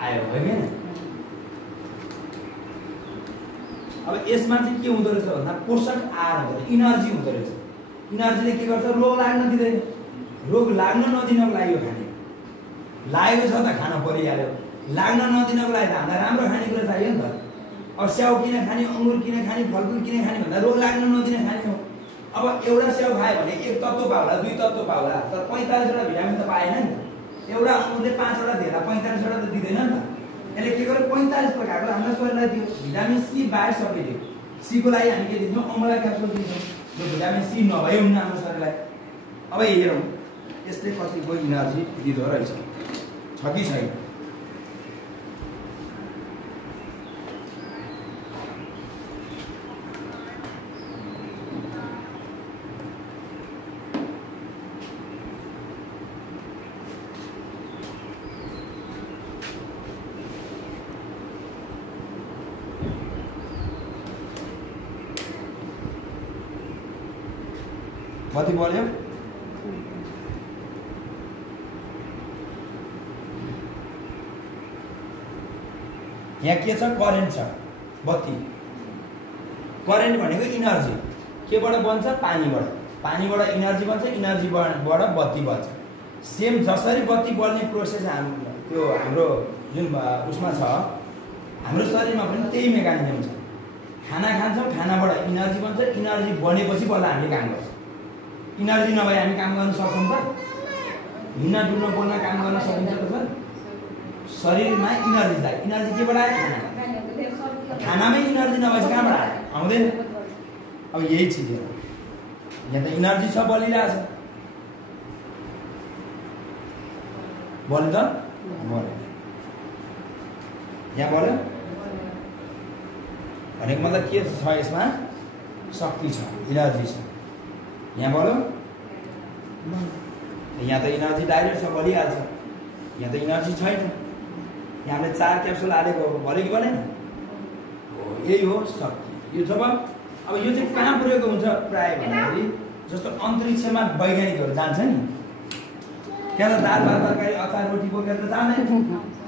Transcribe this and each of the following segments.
आयो हो हैन। अब यसमा चाहिँ के हुँदो रहेछ भन्दा पोषक आहार हुँदो रहेछ, इनर्जी हुँदो रहेछ। इनर्जीले के गर्छ, रोग लाग्न दिँदैन। रोग लाग्न नदिनको लागि यो खाने लागेको छ त खान परिहाल्यो, लाग्न नदिनको लागि त हामीलाई राम्रो खानेकुरा चाहियो नि त। अब स्याउ किन खाने, अङ्गुर किन खाने, फलफुल किन खाने भन्दा रोग लाग्न नदिने खाने हो। अब एउटा स्याउ खायो भने 1 तत्त्व पाउला, 2 तत्त्व पाउला, तर 45 वटा भिटामिन त पाएन नि त। एउटा अङ्गुरले 5 वटा दिएला, 45 वटा त दिँदैन नि त। यसले के गर्यो, 45 प्रकारको हाम्रो शरीरलाई दियो। भिटामिन सी बाहेक सबै दियो। सीको लागि हामी के दिन्छौँ, अमला क्याप्सुल दिन्छौँ। जो भिटामिन सी नभए हुन्न हाम्रो शरीरलाई। अब हेरौँ यसले कतिको इनर्जी दिँदो रहेछ, छ कि छैन। कति बल्यो, यहाँ के छ, करेन्ट छ, बत्ती। करेन्ट भनेको इनर्जी केबाट बन्छ, पानीबाट। पानीबाट इनर्जी बन्छ, इनर्जीबाट बत्ती बन्छ। सेम जसरी बत्ती बल्ने प्रोसेस त्यो हाम्रो जुन उसमा छ, हाम्रो शरीरमा पनि त्यही मेकानिजम छ। खाना खान्छौँ, खानाबाट इनर्जी बन्छ, इनर्जी बनेपछि बल्ल हामीले काम गर्छौँ। इनर्जी नभए हामी काम गर्न सक्छौँ त? हिँड्न डुल्न बोल्न काम गर्न सकिन्छ त सर? शरीरमा इनर्जी चाहियो। इनर्जी केबाट आयो, खाना। खानामै इनर्जी नभएपछि कहाँबाट आयो, आउँदैन। अब यही चिज हो, यहाँ त इनर्जी छ, बलिरहेछ। बल्यो त बल्यो, यहाँ बल्यो भनेको मतलब के छ, यसमा शक्ति छ, इनर्जी छ। यहाँ बल्यो, यहाँ त इनर्जी डाइरेक्ट छ, बलिहाल्छ। यहाँ त इनर्जी छैन। यहाँ हामीले 4 क्याप्सुल हालेको, बल्यो कि बलेन? हो, यही हो शक्ति। यो जब अब यो चाहिँ कहाँ पुगेको हुन्छ प्रायः भन्दाखेरि, जस्तो अन्तरिक्षमा वैज्ञानिकहरू जान्छ नि, त्यहाँ त दाल भात तरकारी अचार रोटी बोकेर त जाँदैन।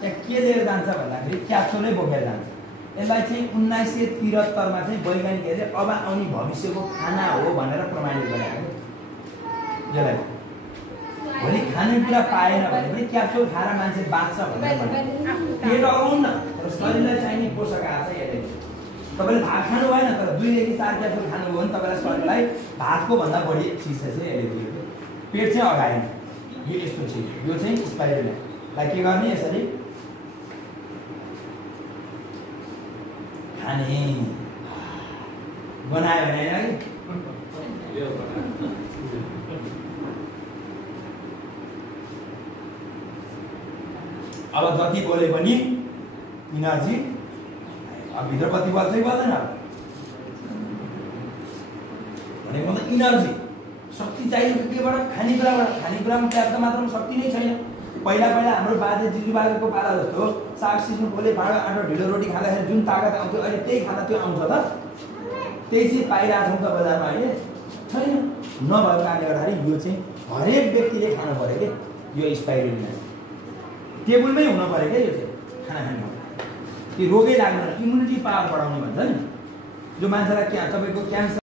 त्यहाँ के लिएर जान्छ भन्दाखेरि क्याप्सुलै बोकेर जान्छ। यसलाई चाहिँ 1973 मा चाहिँ वैज्ञानिकहरूले अब आउने भविष्यको खाना हो भनेर प्रमाणित गराएको। यसलाई भोलि खानेकुरा पाएन भने पनि क्याप्सुल खाएर मान्छे बाँच्छ भनेर पेट अगाउनु न, तर शरीरलाई चाहिने पोषक आहार चाहिँ यसले। तपाईँले भात खानु भएन, तर 2 देखि 4 क्याप्सुल खानुभयो भने तपाईँलाई शरीरलाई भातको भन्दा बढी चिज चाहिँ यसले दियो। पेट चाहिँ अगाएन। यो यस्तो चिज, यो चाहिँ स्पाइरुलिनालाई के गर्ने, यसरी खाने बनायो भने है। अब जति बोले पनि इनर्जी, अब भित्र बत्ती बल्छ कि बल्दैन भनेको मतलब इनर्जी, शक्ति चाहियो केबाट, खानेकुराबाट। खानेकुरामा पर्याप्त मात्रामा शक्ति नै छैन। पहिला हाम्रो बाजे जिजुबाजेको पाला जस्तो साग सिस्नु खोले भाँडा आँटो ढिलो रोटी खाँदाखेरि जुन तागत आउँथ्यो, अहिले त्यही खाँदा त्यो आउँछ त? त्यही चिज पाइरहेछौँ त बजारमा, अहिले छैन। नभएको कारणले गर्दाखेरि यो चाहिँ हरेक व्यक्तिले खानु पऱ्यो कि यो स्पाइरुलिना टेबलमै हुन पऱ्यो क्या। यो चाहिँ खाना खानु त्यो रोगै लाग्दैन, इम्युनिटी पावर बढाउने भन्छ नि। जो मान्छेलाई तपाईँको क्यान्सर